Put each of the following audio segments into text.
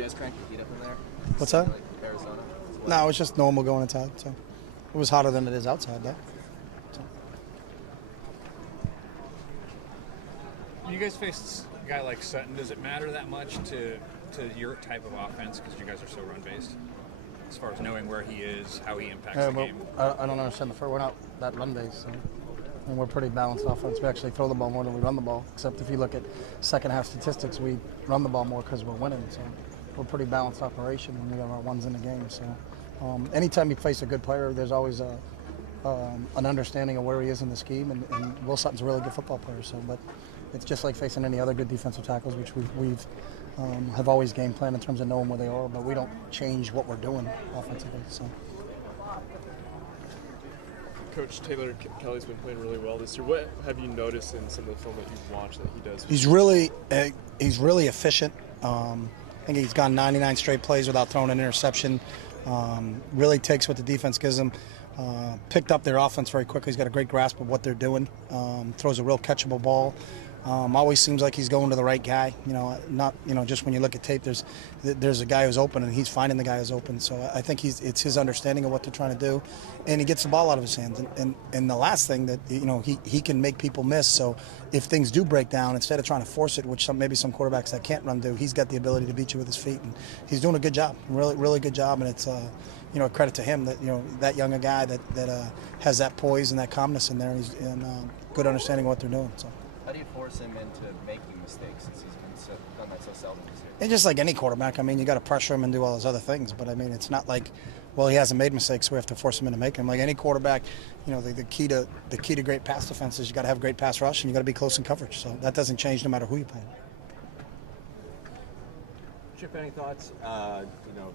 you guys crank the heat up in there? What's that? Like Arizona? No, it's just normal going inside. So it was hotter than it is outside, though. So. You guys faced a guy like Sutton. Does it matter that much to your type of offense because you guys are so run-based? As far as knowing where he is, how he impacts the game? I don't understand the first. We're not that run-based, so. And we're pretty balanced offense. We actually throw the ball more than we run the ball, except if you look at second half statistics, we run the ball more because we're winning. So we're a pretty balanced operation, and we have our ones in the game. So anytime you face a good player, there's always an understanding of where he is in the scheme, and Will Sutton's a really good football player. So, but it's just like facing any other good defensive tackles, which we've have always game planned in terms of knowing where they are, but we don't change what we're doing offensively. So. Coach Taylor Kelly's been playing really well this year. What have you noticed in some of the film that you've watched that he does? He's really efficient. I think he's gone 99 straight plays without throwing an interception. Really takes what the defense gives him. Picked up their offense very quickly. He's got a great grasp of what they're doing. Throws a real catchable ball. Always seems like he's going to the right guy. Not just when you look at tape, there's a guy who's open and he's finding the guy who's open. So I think it's his understanding of what they're trying to do, and he gets the ball out of his hands. And the last thing that he can make people miss. So if things do break down, instead of trying to force it, which maybe some quarterbacks that can't run do, he's got the ability to beat you with his feet, and he's doing a good job, really good job. And it's a credit to him that that young a guy that has that poise and that calmness in there, and good understanding of what they're doing. So. How do you force him into making mistakes since he's done that so seldom this year? And just like any quarterback, you got to pressure him and do all those other things. But it's not like, well, he hasn't made mistakes, so we have to force him into making them. Like any quarterback, the key to great pass defense is you got to have great pass rush and you got to be close in coverage. So that doesn't change no matter who you play. Chip, any thoughts?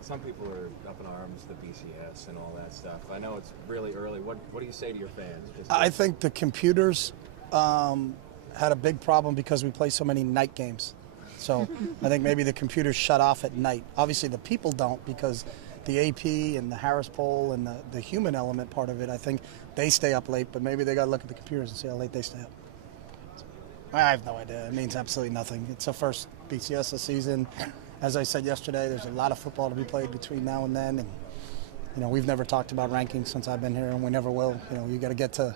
Some people are up in arms, the BCS and all that stuff. I know it's really early. What do you say to your fans? I think the computers had a big problem because we play so many night games. So I think maybe the computers shut off at night. Obviously the people don't, because the AP and the Harris poll and the human element part of it, I think they stay up late, but maybe they got to look at the computers and see how late they stay up. I have no idea. It means absolutely nothing. It's the first BCS this season. As I said yesterday, there's a lot of football to be played between now and then. And we've never talked about rankings since I've been here, and we never will. You got to get to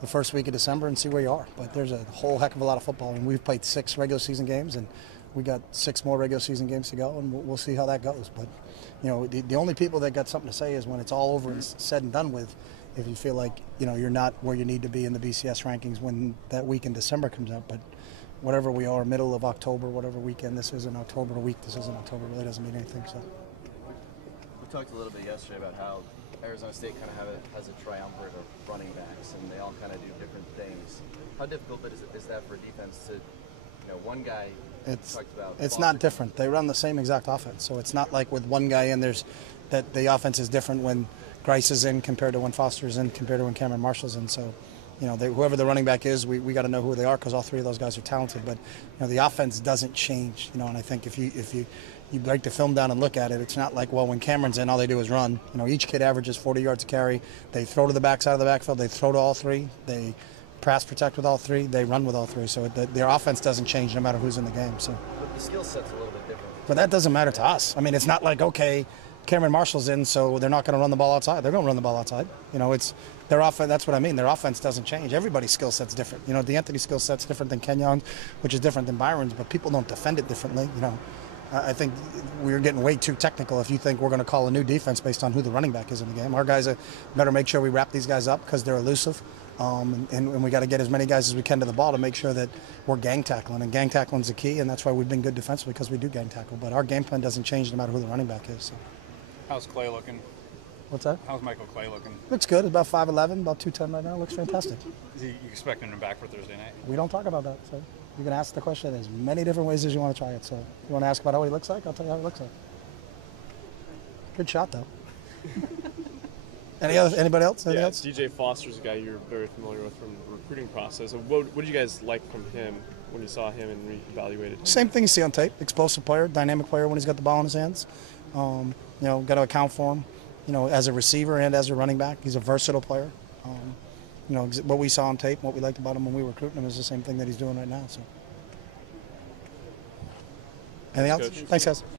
the first week of December and see where you are. But there's a whole heck of a lot of football. And we've played 6 regular season games, and we got 6 more regular season games to go, and we'll see how that goes. But, the only people that got something to say is when it's all over and said and done with, if you feel like, you're not where you need to be in the BCS rankings when that week in December comes up. But whatever we are, middle of October, whatever weekend this is in October, or week this is in October, really doesn't mean anything. So. We talked a little bit yesterday about how Arizona State kind of has a triumvirate of running backs, and they all kind of do different things. How difficult is that for a defense to, one guy talked about? It's not different. They run the same exact offense, so it's not like with one guy in there's that the offense is different when Grice is in compared to when Foster's in compared to when Cameron Marshall's in. So, whoever the running back is, we got to know who they are because all 3 of those guys are talented. But the offense doesn't change. And I think if you break the film down and look at it, it's not like, well, when Cameron's in, all they do is run. Each kid averages 40 yards a carry. They throw to the backside of the backfield. They throw to all 3. They pass protect with all 3. They run with all 3. So their offense doesn't change no matter who's in the game. So. But the skill set's a little bit different. But that doesn't matter to us. It's not like, okay, Cameron Marshall's in, so they're not going to run the ball outside. They're going to run the ball outside. It's their offense. That's what I mean. Their offense doesn't change. Everybody's skill set's different. DeAnthony's skill set's different than Kenyon's, which is different than Byron's. But people don't defend it differently. I think we're getting way too technical if you think we're going to call a new defense based on who the running back is in the game. Our guys better make sure we wrap these guys up because they're elusive, and we got to get as many guys as we can to the ball to make sure that we're gang tackling. And gang tackling is the key, and that's why we've been good defensively because we do gang tackle. But our game plan doesn't change no matter who the running back is. So. How's Clay looking? What's that? How's Michael Clay looking? Looks good. About 5'11", about 210 right now. Looks fantastic. Is you expecting him back for Thursday night? We don't talk about that, so you can ask the question as many different ways as you want to try it. So if you want to ask about how he looks like, I'll tell you how he looks like. Good shot, though. Anybody else? Anything else? DJ Foster's a guy you're very familiar with from the recruiting process. What did you guys like from him when you saw him and reevaluated him? Same thing you see on tape. Explosive player, dynamic player when he's got the ball in his hands. Got to account for him, as a receiver and as a running back. He's a versatile player. What we saw on tape, what we liked about him when we were recruiting him is the same thing that he's doing right now. So, anything else? Coach. Thanks, guys.